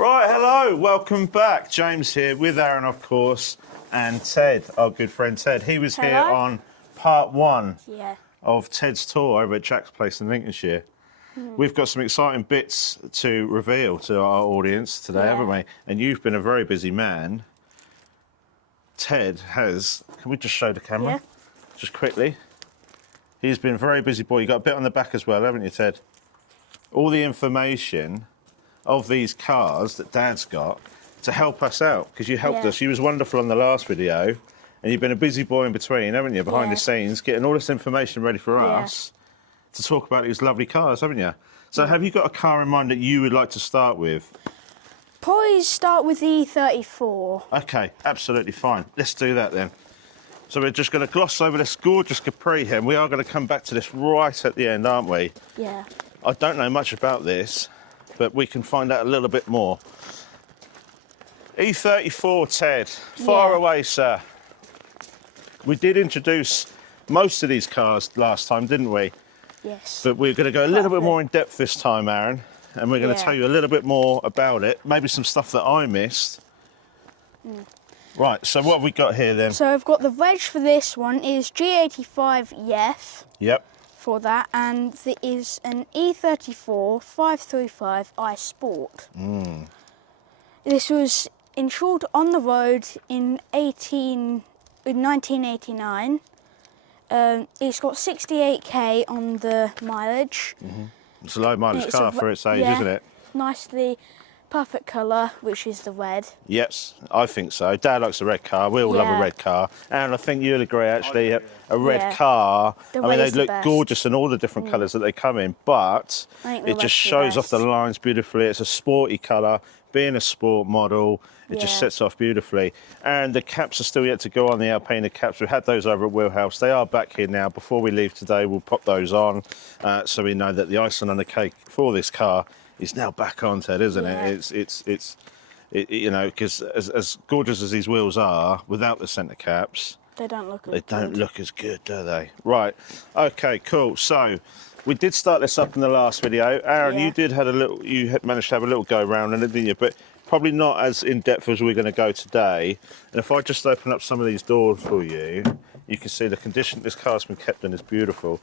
Right, hello, welcome back. James here with Aaron, of course, and Ted, our good friend Ted. He was here on part one of Ted's tour over at Jack's place in Lincolnshire. We've got some exciting bits to reveal to our audience today, haven't we? And you've been a very busy man. Ted has, can we just show the camera? Yeah. Just quickly. He's been a very busy boy. You got a bit on the back as well, haven't you, Ted? All the information of these cars that Dad's got to help us out, because you helped us. You was wonderful on the last video, and you've been a busy boy in between, haven't you, behind the scenes, getting all this information ready for us to talk about these lovely cars, haven't you? So have you got a car in mind that you would like to start with? Probably start with the E34. OK, absolutely fine. Let's do that then. So we're just going to gloss over this gorgeous Capri here, and we are going to come back to this right at the end, aren't we? Yeah. I don't know much about this, but we can find out a little bit more. E34, Ted, far away, sir. We did introduce most of these cars last time, didn't we? Yes. But we're going to go a little bit more in depth this time, Aaron, and we're going to tell you a little bit more about it, maybe some stuff that I missed. Right, so what have we got here then? So I've got the reg for this one is G85 Yep. for that, and there is an E34 535i Sport. This was insured on the road in 1989. It's got 68k on the mileage. It's a low mileage car for its age, isn't it? Nicely, perfect colour, which is the red. Yes, I think so. Dad likes a red car. We all love a red car. And I think you'll agree, actually, a red car, I mean, they look gorgeous in all the different colours that they come in, but it just shows off the lines beautifully. It's a sporty colour. Being a sport model, it just sets off beautifully. And the caps are still yet to go on, the Alpina caps. We've had those over at Wheelhouse. They are back here now. Before we leave today, we'll pop those on so we know that the icing on the cake for this car is now back on, Ted, isn't it? It's you know, because as gorgeous as these wheels are, without the centre caps, they don't look as good, do they? Right. Okay. Cool. So we did start this up in the last video. Aaron, you had managed to have a little go around in it, didn't you? But probably not as in depth as we're going to go today. And if I just open up some of these doors for you, you can see the condition this car's been kept in is beautiful.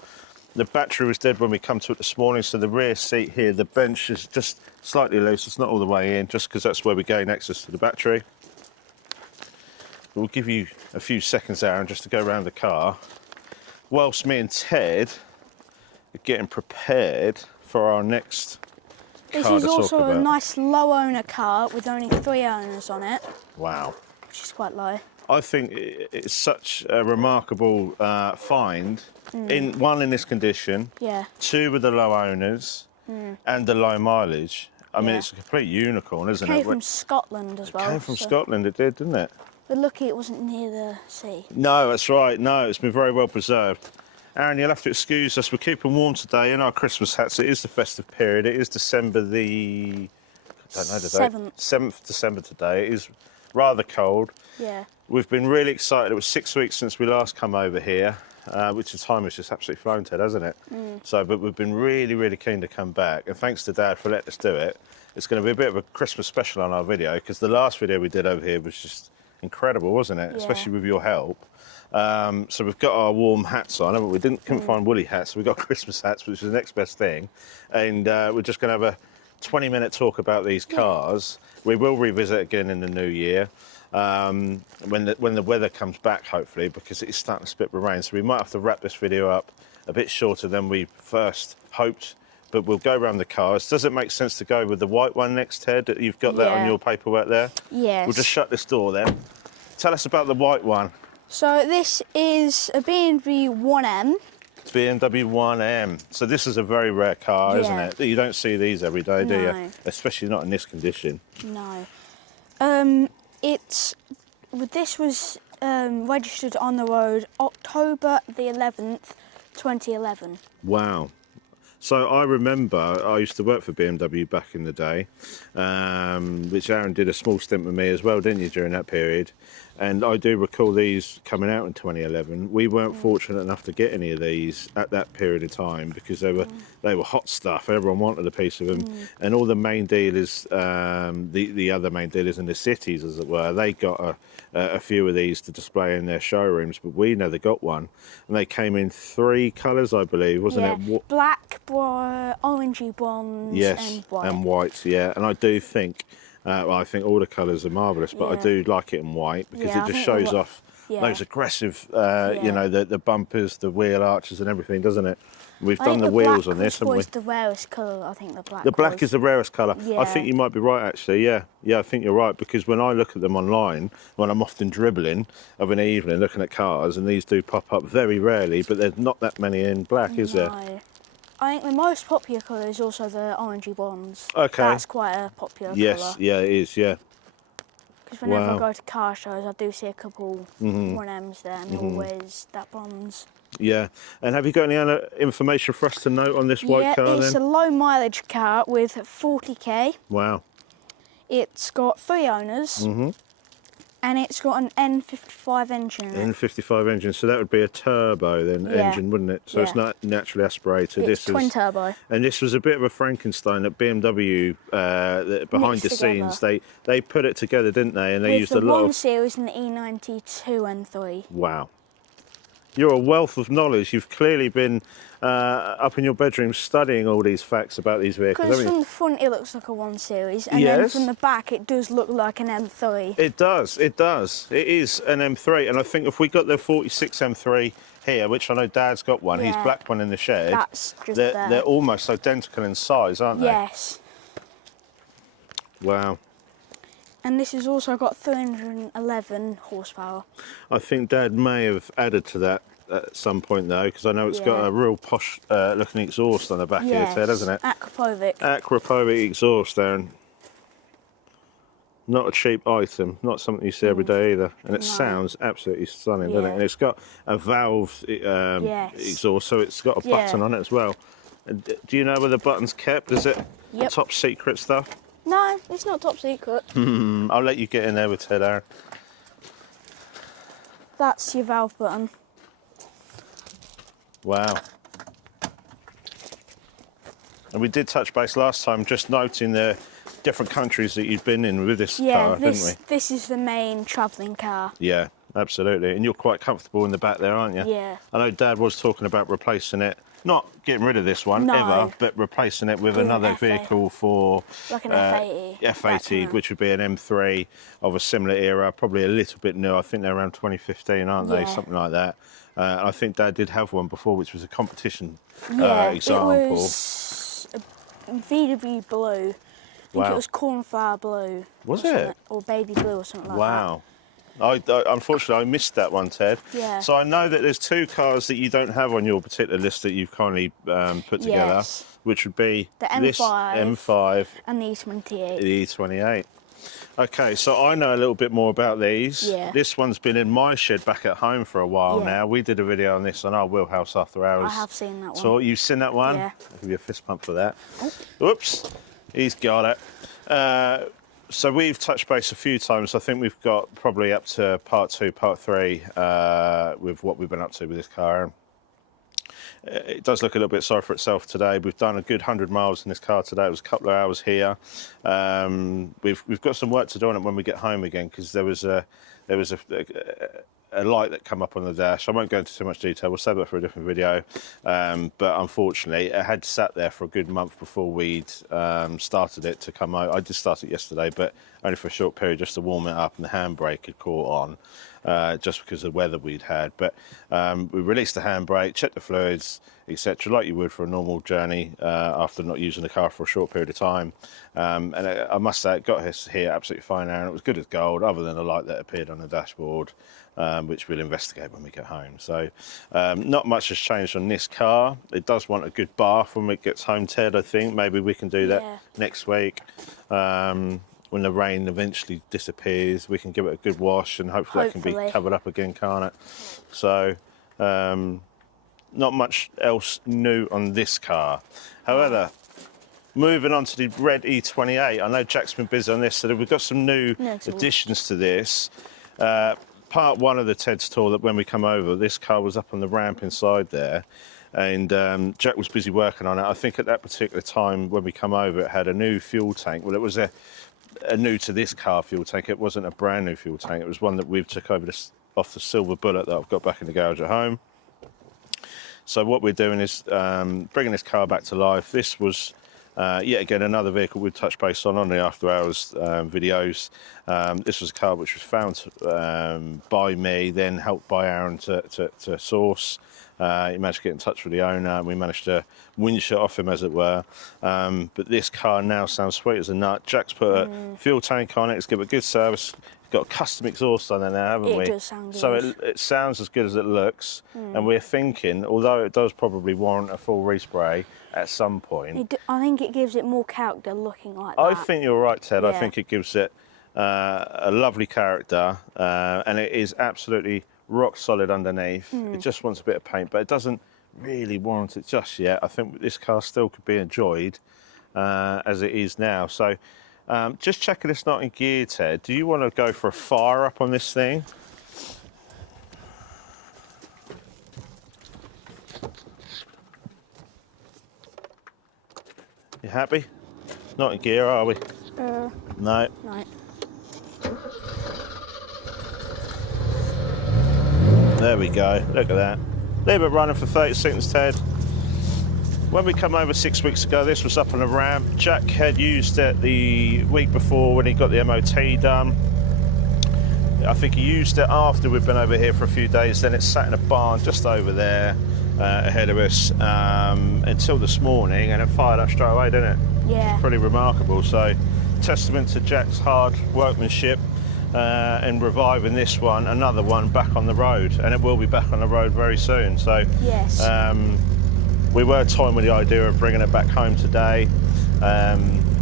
The battery was dead when we come to it this morning, so the rear seat here, the bench is just slightly loose. It's not all the way in, just because that's where we gain access to the battery. We'll give you a few seconds, Aaron, just to go around the car, whilst me and Ted are getting prepared for our next car to talk about. This is also a nice low owner car with only 3 owners on it. Wow. Which is quite low. I think it's such a remarkable find. One, in this condition. Two, with the low owners and the low mileage. I mean, it's a complete unicorn, isn't it? It came from Scotland as well. It came from Scotland, it did, didn't it? But lucky it wasn't near the sea. No, that's right. No, it's been very well preserved. Aaron, you'll have to excuse us. We're keeping warm today in our Christmas hats. It is the festive period. It is December the... I don't know the date. 7th December today. It is rather cold. Yeah. We've been really excited. It was 6 weeks since we last come over here, which the time has just absolutely flown, Ted, hasn't it? So, but we've been really, really keen to come back. And thanks to Dad for letting us do it. It's going to be a bit of a Christmas special on our video, because the last video we did over here was just incredible, wasn't it? Especially with your help. So we've got our warm hats on, haven't we? Couldn't find woolly hats, so we got Christmas hats, which is the next best thing. And we're just going to have a 20-minute talk about these cars. We will revisit again in the new year. When the weather comes back, hopefully, because it is starting to spit with rain, so we might have to wrap this video up a bit shorter than we first hoped, but we'll go around the cars. Does it make sense to go with the white one next, Ted? You've got that on your paperwork there? Yes. We'll just shut this door then. Tell us about the white one. So this is a BMW 1M. It's BMW 1M. So this is a very rare car, isn't it? You don't see these every day, do you? Especially not in this condition. No. This was registered on the road October the 11th, 2011. Wow. So I remember I used to work for BMW back in the day, which Aaron did a small stint with me as well, didn't you, during that period? And I do recall these coming out in 2011. We weren't fortunate enough to get any of these at that period of time because they were hot stuff. Everyone wanted a piece of them, and all the main dealers, the other main dealers in the cities, as it were, they got a few of these to display in their showrooms. But we never got one, and they came in 3 colours, I believe, wasn't it? Black, orangey bronze, and white. And white, yeah. And I do think. Well, I think all the colours are marvellous, but I do like it in white because it just shows off those aggressive, you know, the bumpers, the wheel arches and everything, doesn't it? We've done the wheels on this, haven't we? The rarest colour, I think, the black. The black is the rarest colour. I think you might be right, actually, yeah. Yeah, I think you're right, because when I look at them online, when I'm often dribbling of an evening looking at cars, and these do pop up very rarely, but there's not that many in black, is there? I think the most popular colour is also the orangey bronze. Okay. That's quite a popular colour. Yes, yeah, it is, yeah. Because whenever I go to car shows, I do see a couple 1Ms there, and always that bronze. Yeah. And have you got any other information for us to note on this white car then? It's a low mileage car with 40k. Wow. It's got 3 owners. And it's got an N55 engine. N55 engine, so that would be a turbo then engine, wouldn't it? So it's not naturally aspirated. It's twin turbo. And this was a bit of a Frankenstein at BMW. Behind the scenes, they put it together, didn't they? And they used a lot of the 1 Series and the E92 M3. Wow. You're a wealth of knowledge. You've clearly been up in your bedroom studying all these facts about these vehicles. Because from the front it looks like a 1 Series, and then from the back it does look like an M3. It does, it does. It is an M3, and I think if we got the 46 M3 here, which I know Dad's got one, he's black one in the shed, that's just they're almost identical in size, aren't they? Yes. Wow. And this has also got 311 horsepower. I think Dad may have added to that at some point though, because I know it's got a real posh looking exhaust on the back here, Ted, hasn't it? Akrapovic. Akrapovic exhaust there. And not a cheap item, not something you see every day either. And it sounds absolutely stunning, doesn't it? And it's got a valve exhaust, so it's got a button on it as well. And do you know where the button's kept? Is it top secret stuff? No, it's not top secret. I'll let you get in there with Ted, Aaron. That's your valve button. Wow. And we did touch base last time, just noting the different countries that you've been in with this car, didn't we? This is the main travelling car. Yeah, absolutely. And you're quite comfortable in the back there, aren't you? Yeah. I know Dad was talking about replacing it, not getting rid of this one ever, but replacing it with another vehicle for like an F80. F80, which would be an M3 of a similar era, probably a little bit new. I think they're around 2015, aren't they? Something like that. I think Dad did have one before, which was a competition example. It was a VW Blue. I think it was cornflower blue. Was it? Or baby blue or something like that. Wow. Unfortunately, I missed that one, Ted. Yeah. So I know that there's 2 cars that you don't have on your particular list that you've kindly put together, which would be the M5, this M5 and the E28. The E28. Okay, so I know a little bit more about these. Yeah. This one's been in my shed back at home for a while now. We did a video on this on our wheelhouse after hours. I have seen that one. So you've seen that one? Yeah. I'll give you a fist pump for that. Oh. Oops, he's got it. So we've touched base a few times. I think we've got probably up to part 2, part 3 with what we've been up to with this car. It does look a little bit sorry for itself today. We've done a good 100 miles in this car today. It was a couple of hours here. We've got some work to do on it when we get home again, because there was a light that come up on the dash. I won't go into too much detail. We'll save that for a different video. But unfortunately, it had sat there for a good month before we'd started it to come out. I did start it yesterday, but only for a short period, just to warm it up, and the handbrake had caught on. Just because of the weather we'd had. But we released the handbrake, checked the fluids, etc., like you would for a normal journey after not using the car for a short period of time. And I must say, it got us here absolutely fine, Aaron. It was good as gold, other than the light that appeared on the dashboard, which we'll investigate when we get home. So not much has changed on this car. It does want a good bath when it gets home, Ted, I think. Maybe we can do that next week. When the rain eventually disappears, we can give it a good wash, and hopefully that can be covered up again, can't it? So, not much else new on this car. However, moving on to the red E28, I know Jack's been busy on this, so we've got some new additions to this. part one of the Ted's tour, that when we come over, this car was up on the ramp inside there, and Jack was busy working on it. I think at that particular time when we come over, it had a new fuel tank. Well, it was a new to this car fuel tank. It wasn't a brand new fuel tank. It was one that we've took over off the Silver Bullet that I've got back in the garage at home. So what we're doing is bringing this car back to life. This was yet again another vehicle we'd touch base on the after hours videos. This was a car which was found by me, then helped by Aaron to source. He managed to get in touch with the owner, and we managed to winch it off him, as it were. But this car now sounds sweet as a nut. Jack's put a fuel tank on it. It's given a good service. Got a custom exhaust on there now, haven't we? It does sound good. So it sounds as good as it looks. And we're thinking, although it does probably warrant a full respray at some point, I think it gives it more character looking like that. I think you're right, Ted. Yeah. I think it gives it a lovely character, and it is absolutely rock solid underneath. It just wants a bit of paint, but it doesn't really warrant it just yet. I think this car still could be enjoyed as it is now. So just checking it's not in gear, Ted. Do you want to go for a fire up on this thing? You happy? Not in gear, are we? No. No. There we go. Look at that. Leave it running for 30 seconds, Ted. When we come over 6 weeks ago, this was up on the ramp. Jack had used it the week before when he got the MOT done. I think he used it after we've been over here for a few days. Then it sat in a barn just over there ahead of us until this morning, and it fired up straight away, didn't it? Yeah. Pretty remarkable. So, testament to Jack's hard workmanship in reviving this one, another one back on the road, and it will be back on the road very soon. So, Yes. we were toying with the idea of bringing it back home today.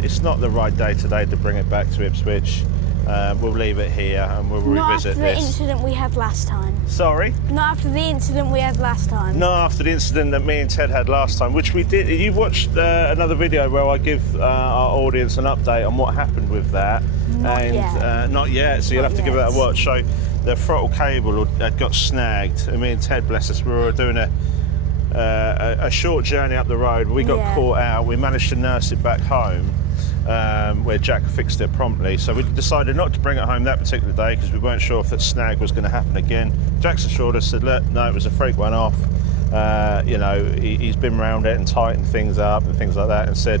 It's not the right day today to bring it back to Ipswich. We'll leave it here and we'll revisit Not after the incident we had last time. Sorry? Not after the incident we had last time. No, after the incident that me and Ted had last time, which we did. You watched another video where I give our audience an update on what happened with that. Not yet, so you'll have to give that a watch. So the throttle cable had got snagged, and me and Ted, bless us, we were doing a short journey up the road. We got caught out. We managed to nurse it back home, where Jack fixed it promptly. So we decided not to bring it home that particular day because we weren't sure if that snag was going to happen again. Jack's assured us, said, look, no, it was a freak one-off. You know, he's been around it and tightened things up and things like that, and said,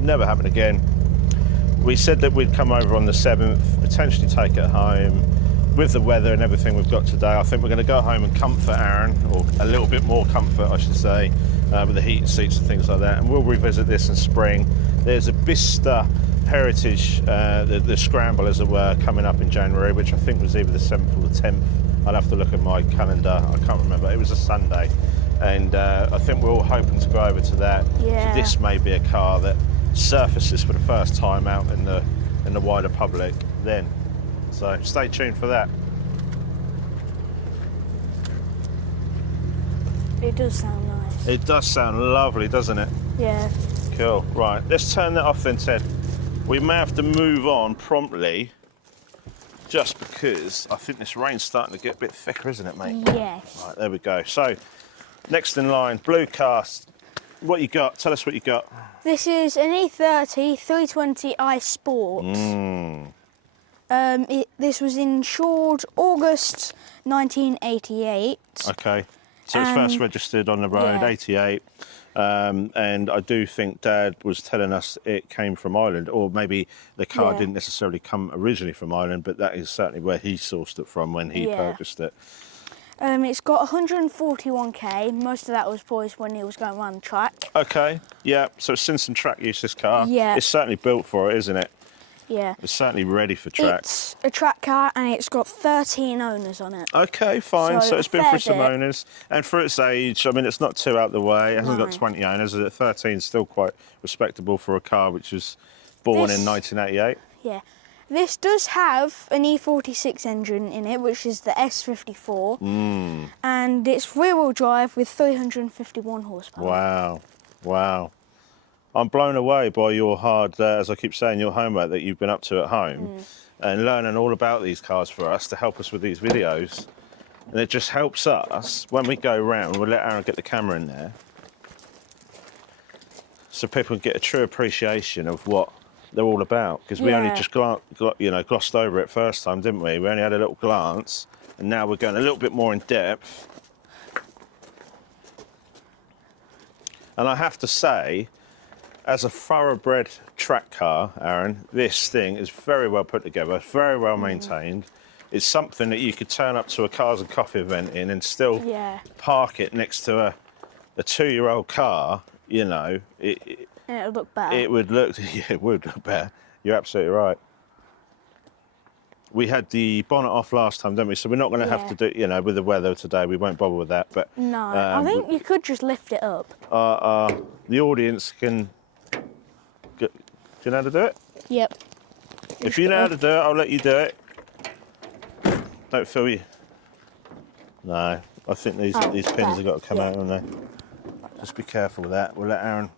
never happen again. We said that we'd come over on the 7th, potentially take it home. With the weather and everything we've got today, I think we're going to go home and comfort Aaron, or a little bit more comfort, I should say, with the heated seats and things like that. And we'll revisit this in spring. There's a Bicester Heritage, the scramble, as it were, coming up in January, which I think was either the 7th or the 10th. I'll have to look at my calendar. I can't remember. It was a Sunday, and I think we're all hoping to go over to that. Yeah. So this may be a car that surfaces for the first time out in the wider public then. So stay tuned for that. It does sound nice. It does sound lovely, doesn't it? Yeah. Cool. Right, let's turn that off then, Ted. We may have to move on promptly, just because I think this rain's starting to get a bit thicker, isn't it, mate? Yes. Right, there we go. So, next in line, blue cast. What you got? Tell us what you got. This is an E30 320i Sport. This was insured August 1988. Okay. So it's first registered on the road, yeah. 88. And I do think Dad was telling us it came from Ireland, or maybe the car didn't necessarily come originally from Ireland, but that is certainly where he sourced it from when he purchased it. It's got 141k. Most of that was poised when he was going around the track. Okay, yeah. So it's seen some track use, this car. Yeah. It's certainly built for it, isn't it? Yeah. It's certainly ready for track. It's a track car and it's got 13 owners on it. Okay, fine. So it's been through some bit. owners. And for its age, I mean, it's not too out the way. It hasn't got 20 owners. 13 is still quite respectable for a car which was born in 1988. Yeah. This does have an E46 engine in it, which is the S54. And it's rear-wheel drive with 351 horsepower. Wow. Wow. I'm blown away by your hard, as I keep saying, your homework that you've been up to at home and learning all about these cars for us to help us with these videos. And it just helps us when we go round. We'll let Aaron get the camera in there so people can get a true appreciation of what they're all about. Because we only just glossed over it first time, didn't we? We only had a little glance, and now we're going a little bit more in depth. And I have to say, as a thoroughbred track car, Aaron, this thing is very well put together, very well maintained. It's something that you could turn up to a cars and coffee event in and still park it next to a 2-year-old car. You know, and it would look better. It would look, yeah, it would look better. You're absolutely right. We had the bonnet off last time, didn't we? So we're not going to have to do, you know, with the weather today, we won't bother with that. But no, I think you could just lift it up. The audience can. Do you know how to do it? Yep. If you know how to do it, I'll let you do it. Don't feel you. No, I think these pins have got to come out, haven't they? Just be careful with that. We'll let Aaron.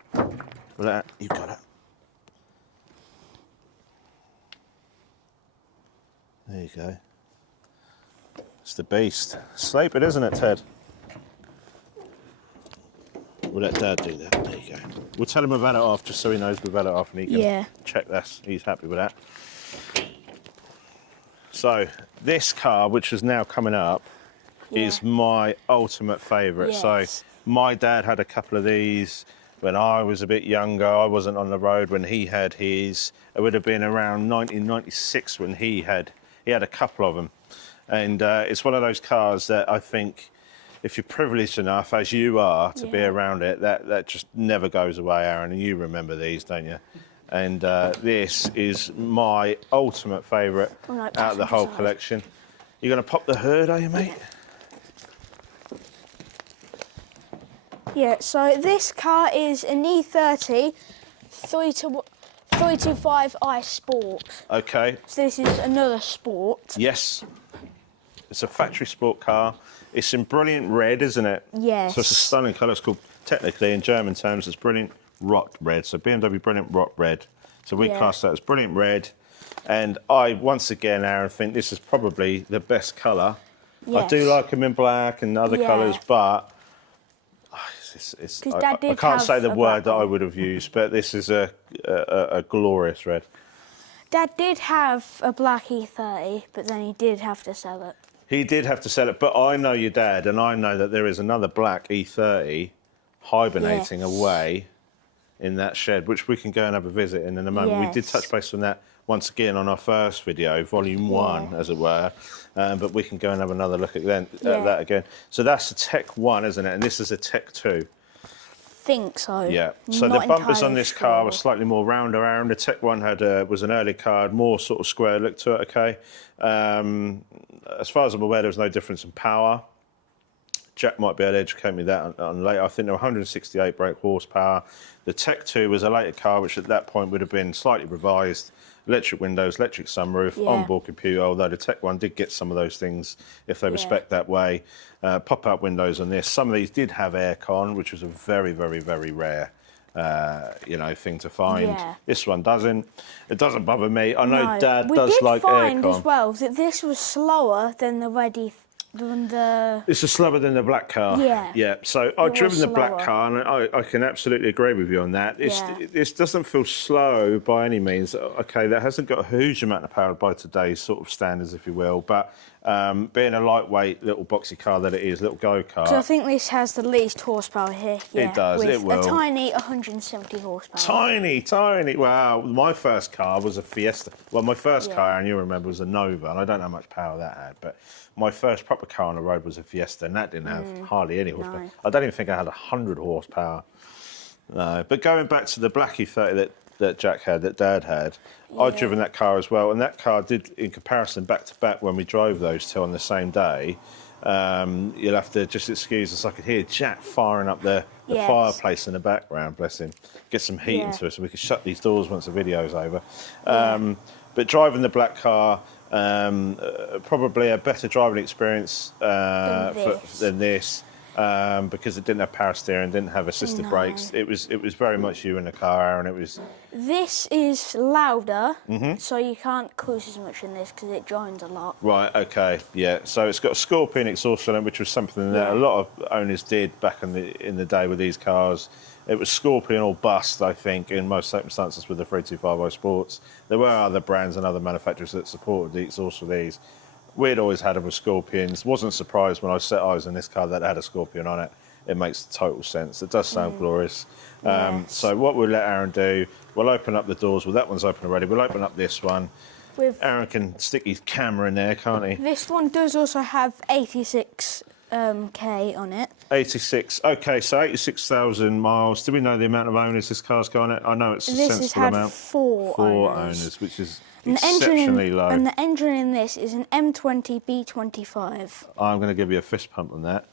You got it. There you go. It's the beast. Sleep it, isn't it, Ted? We'll let Dad do that. There you go. We'll tell him we've had it off just so he knows we've had it off and he can check this. He's happy with that. So this car, which is now coming up, is my ultimate favourite. Yes. So my dad had a couple of these when I was a bit younger. I wasn't on the road when he had his. It would have been around 1996 when he had a couple of them. And it's one of those cars that I think, if you're privileged enough, as you are, to be around it, that just never goes away, Aaron. And you remember these, don't you? And this is my ultimate favourite out of the whole collection. You're going to pop the hood, are you, mate? Yeah, so this car is an E30 325i Sport. Okay. So this is another Sport. Yes. It's a factory sport car. It's in brilliant red, isn't it? Yes. So it's a stunning colour. It's called, technically, in German terms, it's brilliant rot red. So BMW brilliant rot red. So we class that as brilliant red. And I, once again, Aaron, think this is probably the best colour. Yes. I do like them in black and other colours, but I can't say the word that I would have used, but this is a glorious red. Dad did have a black E30, but then he did have to sell it. He did have to sell it, but I know your dad, and I know that there is another black E30 hibernating away in that shed, which we can go and have a visit in a moment. We did touch base on that once again on our first video, volume 1, as it were, but we can go and have another look at that again. So that's a Tech 1, isn't it? And this is a Tech 2. Think so. Yeah. So the bumpers on this car were slightly more rounder, Aaron. The Tech 1 was an early car, more sort of square look to it, okay? As far as I'm aware, there was no difference in power. Jack might be able to educate me that on later. I think there were 168 brake horsepower. The Tech 2 was a later car, which at that point would have been slightly revised. Electric windows, electric sunroof, onboard computer, although the Tech 1 did get some of those things if they respect that way. Pop-out windows on this. Some of these did have aircon, which was a very, very, very rare thing to find. This one doesn't. It doesn't bother me. I know Dad does like aircon. We did find as well that this was slower than the This is slower than the black car. Yeah. So I've driven the black car, and I can absolutely agree with you on that. This doesn't feel slow by any means. Okay, that hasn't got a huge amount of power by today's sort of standards, if you will, but being a lightweight little boxy car that it is, little go-kart. So I think this has the least horsepower here. It does, it will. A tiny 170 horsepower. Tiny, tiny. Wow, my first car was a Fiesta. Well, my first car, and you remember, was a Nova, and I don't know how much power that had, but my first proper car on the road was a Fiesta, and that didn't have hardly any horsepower. No. I don't even think I had 100 horsepower. No, but going back to the black E30 that Jack had, that Dad had, I'd driven that car as well, and that car did, in comparison, back to back when we drove those two on the same day. You'll have to just excuse us. I could hear Jack firing up the fireplace in the background, bless him. Get some heat into us so we could shut these doors once the video's over. But driving the black car, probably a better driving experience than this. because it didn't have power steering, didn't have assisted brakes. It was very much you in the car, Aaron. It was. This is louder, so you can't cruise as much in this because it drones a lot. Right, okay, yeah. So it's got a Scorpion exhaust on it, which was something that a lot of owners did back in the day with these cars. It was Scorpion or bust, I think, in most circumstances with the 325i Sports. There were other brands and other manufacturers that supported the exhaust for these. We'd always had them with Scorpions. Wasn't surprised when I set eyes on this car that had a Scorpion on it. It makes total sense. It does sound glorious. So what we'll let Aaron do, we'll open up the doors. Well, that one's open already. We'll open up this one. Aaron can stick his camera in there, can't he? This one does also have 86 K on it. 86. Okay, so 86,000 miles. Do we know the amount of owners this car's got on it? I know it's a sensible amount. Four owners, which is exceptionally low. And the engine in this is an M20 B25. I'm going to give you a fist pump on that.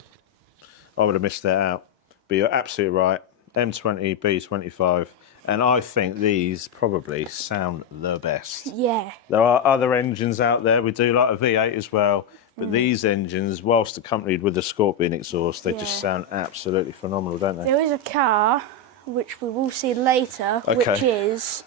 I would have missed that out. But you're absolutely right. M20 B25. And I think these probably sound the best. Yeah. There are other engines out there. We do like a V8 as well. But these engines, whilst accompanied with the Scorpion exhaust, they just sound absolutely phenomenal, don't they? There is a car, which we will see later, which is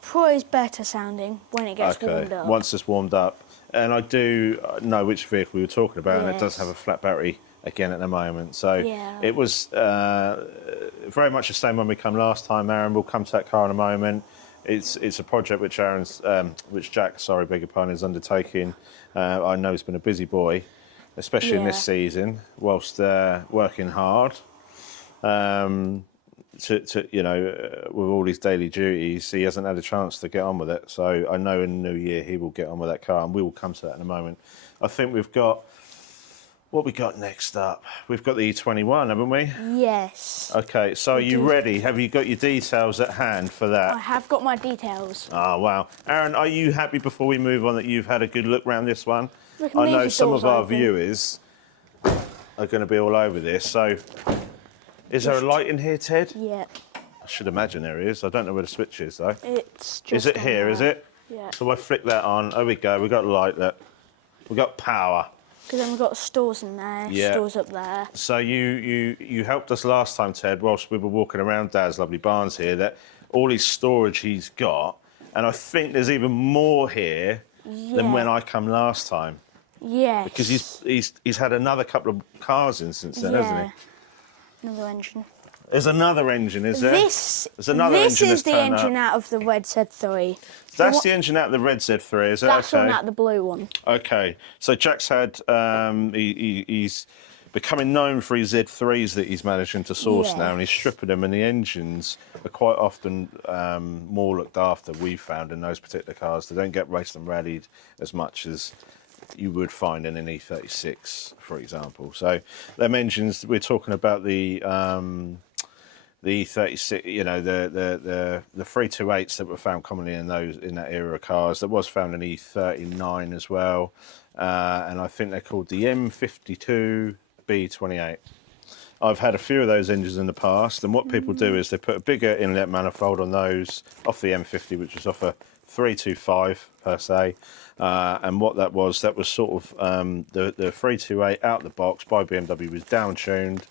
probably better sounding when it gets warmed up. Once it's warmed up. And I do know which vehicle we were talking about, and it does have a flat battery again at the moment. So it was very much the same when we come last time, Aaron. We'll come to that car in a moment. It's a project which Jack, beg your pardon, is undertaking. I know he's been a busy boy, especially in this season, whilst working hard. With all his daily duties, he hasn't had a chance to get on with it. So I know in the new year he will get on with that car, and we will come to that in a moment. I think we've got. What we got next up? We've got the E21, haven't we? Yes. Okay, so are you ready? Have you got your details at hand for that? I have got my details. Oh, wow. Aaron, are you happy before we move on that you've had a good look round this one? I know some of our viewers are going to be all over this, so is there a light in here, Ted? Yeah. I should imagine there is. I don't know where the switch is, though. It's just Is it here, is it? Yeah. So I flick that on. There we go. We've got light. Look. We've got power. Because then we've got stores in there, stores up there. So you helped us last time, Ted, whilst we were walking around Dad's lovely barns here, that all his storage he's got, and I think there's even more here than when I come last time. Yeah. Because he's had another couple of cars in since then, hasn't he? Another engine. There's another engine, is there? This is the engine out of the red Z3. That's the engine out of the red Z3, is it? That's the one out of the blue one. Okay, so Jack's had, he's becoming known for his Z3s that he's managing to source now, and he's stripping them, and the engines are quite often more looked after, we've found, in those particular cars. They don't get raced and rallied as much as you would find in an E36, for example. So them engines, we're talking about the E36, you know, the 328s that were found commonly in that era of cars. There was found an E39 as well, and I think they're called the M52 B28. I've had a few of those engines in the past, and what people do is they put a bigger inlet manifold on those off the M50, which was off a 325 per se, and what that was sort of the 328 out the box by BMW was down-tuned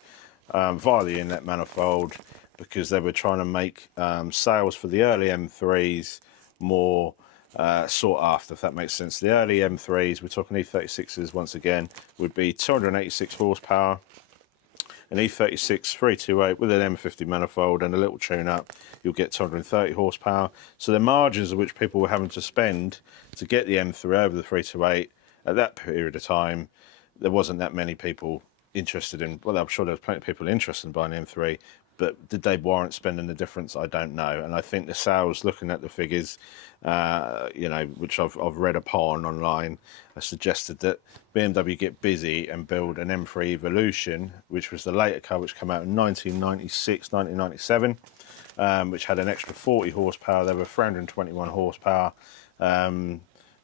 via the inlet manifold, because they were trying to make sales for the early M3s more sought after, if that makes sense. The early M3s, we're talking E36s once again, would be 286 horsepower, an E36 328 with an M50 manifold and a little tune-up, you'll get 230 horsepower. So the margins of which people were having to spend to get the M3 over the 328 at that period of time, there wasn't that many people interested in, well, I'm sure there was plenty of people interested in buying the M3, but did they warrant spending the difference? I don't know. And I think the sales, looking at the figures, you know, which I've read upon online, suggested that BMW get busy and build an M3 Evolution, which was the later car which came out in 1996, 1997, which had an extra 40 horsepower. There were 321 horsepower,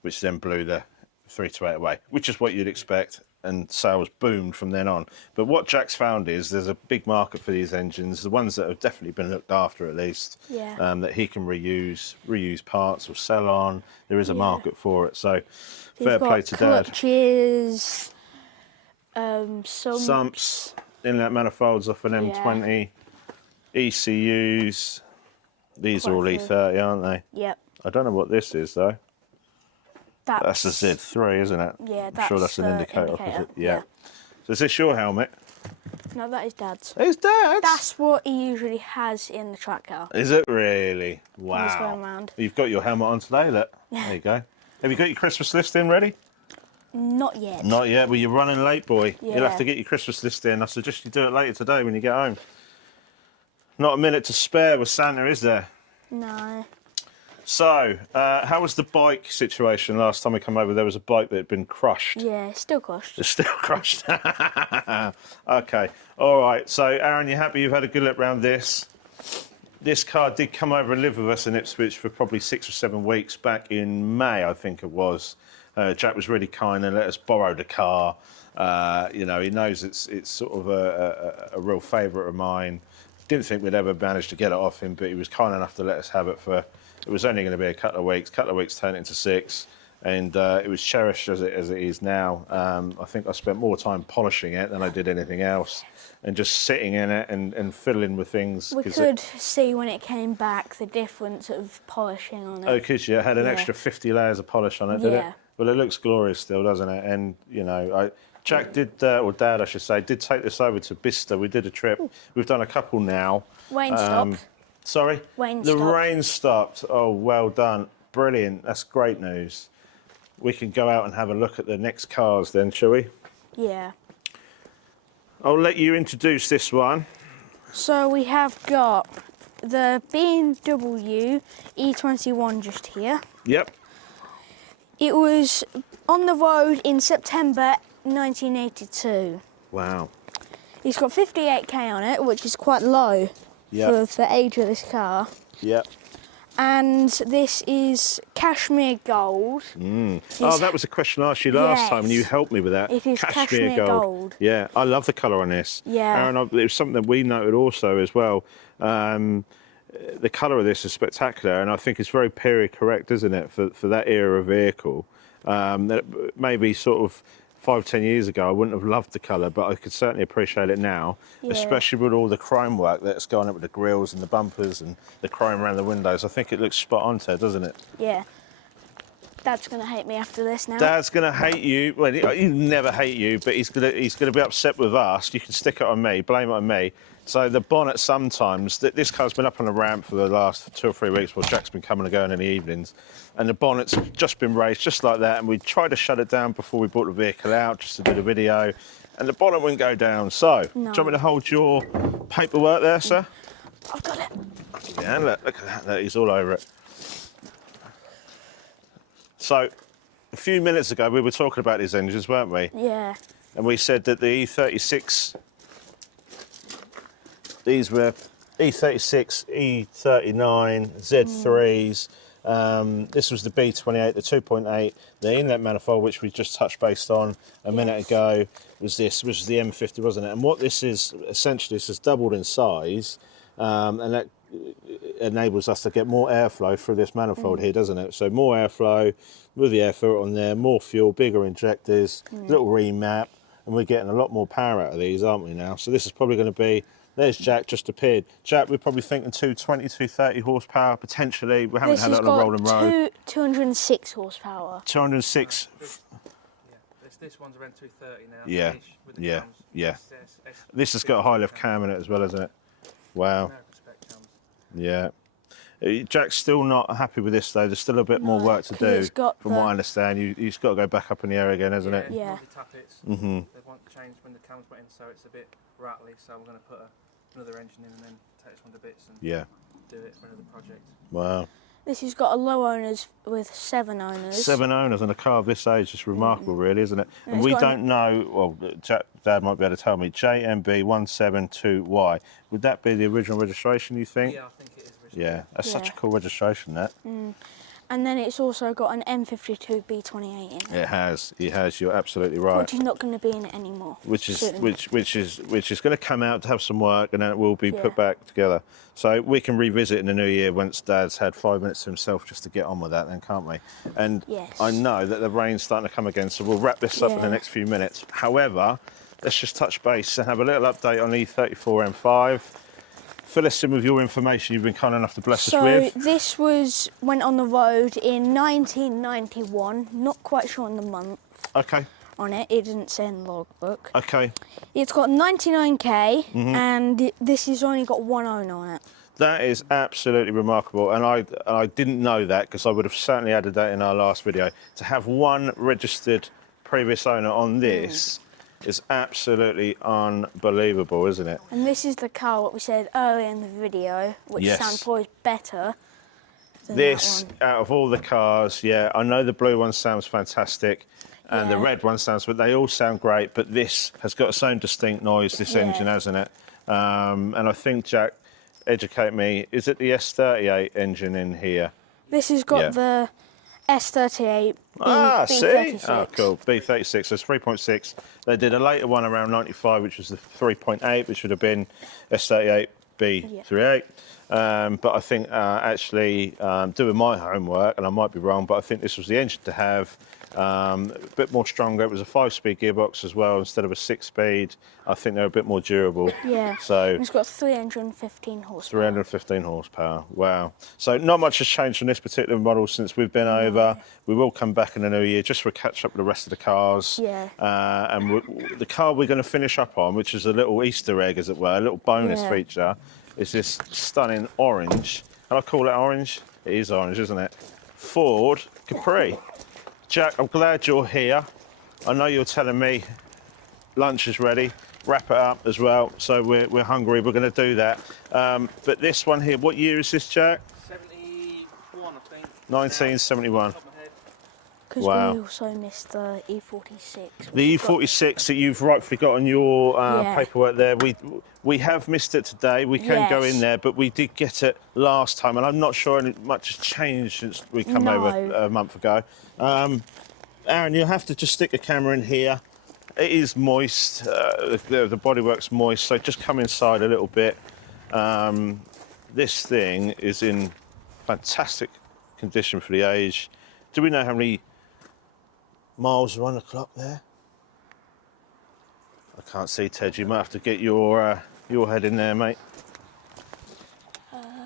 which then blew the 328 away, which is what you'd expect, and sales boomed from then on. But what Jack's found is there's a big market for these engines, the ones that have definitely been looked after at least, that he can reuse parts or sell on. There is a market for it, so fair play to Dad. Clutches, Sumps, inlet manifolds off an M20, ECUs. These are all E30, aren't they? Yep. I don't know what this is though. That's a Z3, isn't it? Yeah, I'm sure that's an indicator. Opposite. Yeah. So is this your helmet? No, that is Dad's. It's Dad's? That's what he usually has in the track car. Is it really? Wow. He's going around. You've got your helmet on today, look. There you go. Have you got your Christmas list in ready? Not yet. Not yet. Well, you're running late, boy. Yeah. You'll have to get your Christmas list in. I suggest you do it later today when you get home. Not a minute to spare with Santa, is there? No. So, how was the bike situation last time we come over? There was a bike that had been crushed. Yeah, it's still crushed. It's still crushed. Okay. All right. So, Aaron, you happy you've had a good look around this? This car did come over and live with us in Ipswich for probably 6 or 7 weeks back in May, I think it was. Jack was really kind and let us borrow the car. You know, he knows it's sort of a real favourite of mine. Didn't think we'd ever manage to get it off him, but he was kind enough to let us have it for. It was only going to be a couple of weeks. Couple of weeks turned into 6, and it was cherished as it is now. I think I spent more time polishing it than I did anything else, and just sitting in it and fiddling with things. We could see when it came back the difference of polishing on it. Oh, because you had an extra 50 layers of polish on it, did it? Well, it looks glorious still, doesn't it? And you know, Jack did, or Dad, I should say, did take this over to Bicester. We did a trip. We've done a couple now. Rain stopped. Sorry? The rain stopped. Oh, well done. Brilliant. That's great news. We can go out and have a look at the next cars then, shall we? Yeah. I'll let you introduce this one. So we have got the BMW E21 just here. Yep. It was on the road in September 1982. Wow. It's got 58k on it, which is quite low for the age of this car. Yep. And this is cashmere gold. Oh, that was a question I asked you last time, and you helped me with that. It is cashmere gold. Yeah, I love the colour on this. Yeah. Aaron, it was something that we noted also as well. The colour of this is spectacular, and I think it's very period correct, isn't it, for that era of vehicle. That maybe sort of 5-10 years ago, I wouldn't have loved the colour, but I could certainly appreciate it now, especially with all the chrome work that's going up with the grills and the bumpers and the chrome around the windows. I think it looks spot on, Ted, doesn't it? Yeah. Dad's going to hate me after this now. Dad's going to hate you. Well, he never hate you, but he's going to be upset with us. You can stick it on me, blame it on me. So the bonnet sometimes, this car's been up on the ramp for the last 2 or 3 weeks while Jack's been coming and going in the evenings, and the bonnet's just been raised just like that, and we tried to shut it down before we brought the vehicle out just to do the video, and the bonnet wouldn't go down. So, do you want me to hold your paperwork there, sir? I've got it. Yeah, look at that, he's all over it. So, a few minutes ago we were talking about these engines, weren't we? Yeah. And we said that the E36, these were E36, E39, Z3s. This was the B28, the 2.8, the inlet manifold, which we just touched based on a minute ago, was the M50, wasn't it? And what this is, essentially, this has doubled in size, and that enables us to get more airflow through this manifold here, doesn't it? So more airflow with the air filter on there, more fuel, bigger injectors, little remap, and we're getting a lot more power out of these, aren't we now? So this is probably going to be, there's Jack just appeared. Jack, we're probably thinking 220, 230 horsepower potentially. We haven't had it on a rolling road. 206 horsepower. 206. This one's around 230 now. Yeah, with the yeah, cams. yeah. This has got a high lift cam in it as well, hasn't it? Wow. Yeah. Jack's still not happy with this though. There's still a bit more work to do. From what I understand, you've got to go back up in the air again, hasn't it? Yeah. They want to change when the cams went in, so it's a bit rattly. So we're going to put another engine in and then take this one to bits and do it for another project. Wow. This has got a low owners with 7 owners. 7 owners on a car of this age is remarkable, really, isn't it? And we don't know, well, Dad might be able to tell me, JMB172Y. Would that be the original registration, you think? Yeah, I think it is original. Yeah, that's such a cool registration, that. And then it's also got an M52 B28 in it. It has, you're absolutely right. Which is not going to be in it anymore. Which is going to come out to have some work, and then it will be put back together. So we can revisit in the new year once Dad's had 5 minutes to himself just to get on with that then, can't we? And I know that the rain's starting to come again, so we'll wrap this up in the next few minutes. However, let's just touch base and have a little update on E34 M5. Fill us in with your information you've been kind enough to bless us with. So this went on the road in 1991. Not quite sure on the month. Okay. On it didn't say in the logbook. Okay. It's got 99k, and this has only got one owner on it. That is absolutely remarkable, and I didn't know that, because I would have certainly added that in our last video. To have one registered previous owner on this is absolutely unbelievable, isn't it? And this is the car what we said earlier in the video, which sounds probably better than this that one. out of all the cars, yeah, I know the blue one sounds fantastic and the red one sounds, but they all sound great, but this has got its own distinct noise, this engine, hasn't it? And I think, Jack, educate me, is it the S38 engine in here? This has got the S38 B36. see? Oh, cool. B36, so it's 3.6. They did a later one around 95, which was the 3.8, which would have been S38 B38. But I think actually doing my homework, and I might be wrong, but I think this was the engine to have. A bit more stronger. It was a 5-speed gearbox as well instead of a 6-speed. I think they're a bit more durable. Yeah. So it's got 315 horsepower. 315 horsepower. Wow. So not much has changed on this particular model since we've been over. We will come back in the new year just for a catch up with the rest of the cars. Yeah. And the car we're going to finish up on, which is a little Easter egg, as it were, a little bonus feature, is this stunning orange. And I call it orange. It is orange, isn't it? Ford Capri. Jack, I'm glad you're here. I know you're telling me lunch is ready. Wrap it up as well. So we're hungry. We're going to do that. But this one here, what year is this, Jack? 71, I think. 1971. Because we also missed the E46. The E46 that you've rightfully got on your paperwork there. We have missed it today. We can go in there, but we did get it last time, and I'm not sure much has changed since we come over a month ago. Aaron, you'll have to just stick the camera in here. It is moist. The bodywork's moist, so just come inside a little bit. This thing is in fantastic condition for the age. Do we know how many miles are on the clock there? I can't see, Ted. You might have to get your head in there, mate.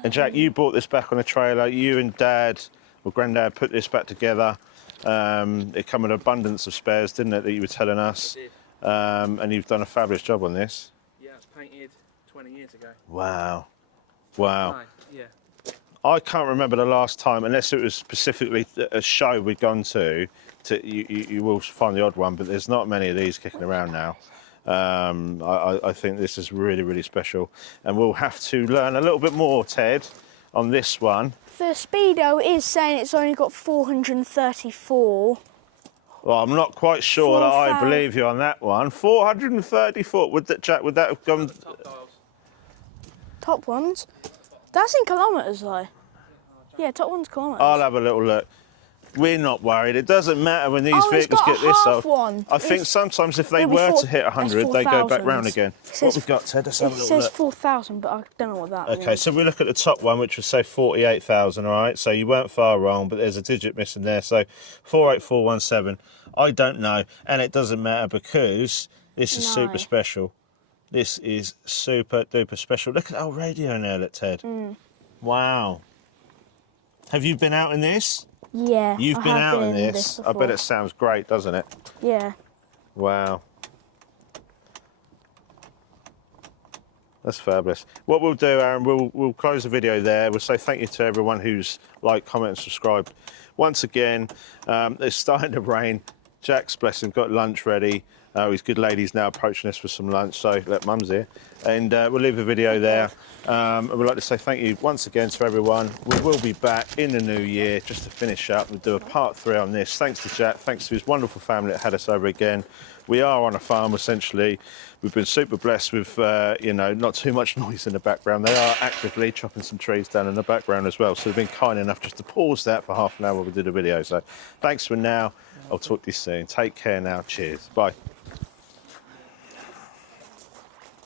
And Jack, you brought this back on a trailer. You and Dad, or Granddad, put this back together. It came with an abundance of spares, didn't it, that you were telling us? It did. And you've done a fabulous job on this. Yeah, it's painted 20 years ago. Wow. Wow. Yeah. I can't remember the last time, unless it was specifically a show we'd gone to you will find the odd one, but there's not many of these kicking around now. I think this is really, really special. And we'll have to learn a little bit more, Ted, on this one. The Speedo is saying it's only got 434. Well, I'm not quite sure that I believe you on that one. 434. Would that have gone? Top ones? That's in kilometres, though. Yeah, top one's kilometres. I'll have a little look. We're not worried. It doesn't matter when these vehicles get this off. I think sometimes if they were to hit 100, they go back round again. What we've got, Ted? Let's have a little look. It says 4,000, but I don't know what that means. Okay, so we look at the top one, which would say 48,000, all right? So you weren't far wrong, but there's a digit missing there. So 48417. I don't know, and it doesn't matter because this is super special. This is super duper special. Look at our radio in there, look, Ted. Wow. Have you been out in this? Yeah. You've been out in this. I bet it sounds great, doesn't it? Yeah. Wow. That's fabulous. What we'll do, Aaron, we'll close the video there. We'll say thank you to everyone who's liked, commented, and subscribed. Once again, it's starting to rain. Jack's, bless him, got lunch ready. His good lady's now approaching us for some lunch, so let Mum's here. And we'll leave the video there. And we'd like to say thank you once again to everyone. We will be back in the new year just to finish up. We'll do a part 3 on this. Thanks to Jack, thanks to his wonderful family that had us over again. We are on a farm, essentially. We've been super blessed with, you know, not too much noise in the background. They are actively chopping some trees down in the background as well. So they've been kind enough just to pause that for half an hour while we did a video. So thanks for now. I'll talk to you soon. Take care now. Cheers. Bye.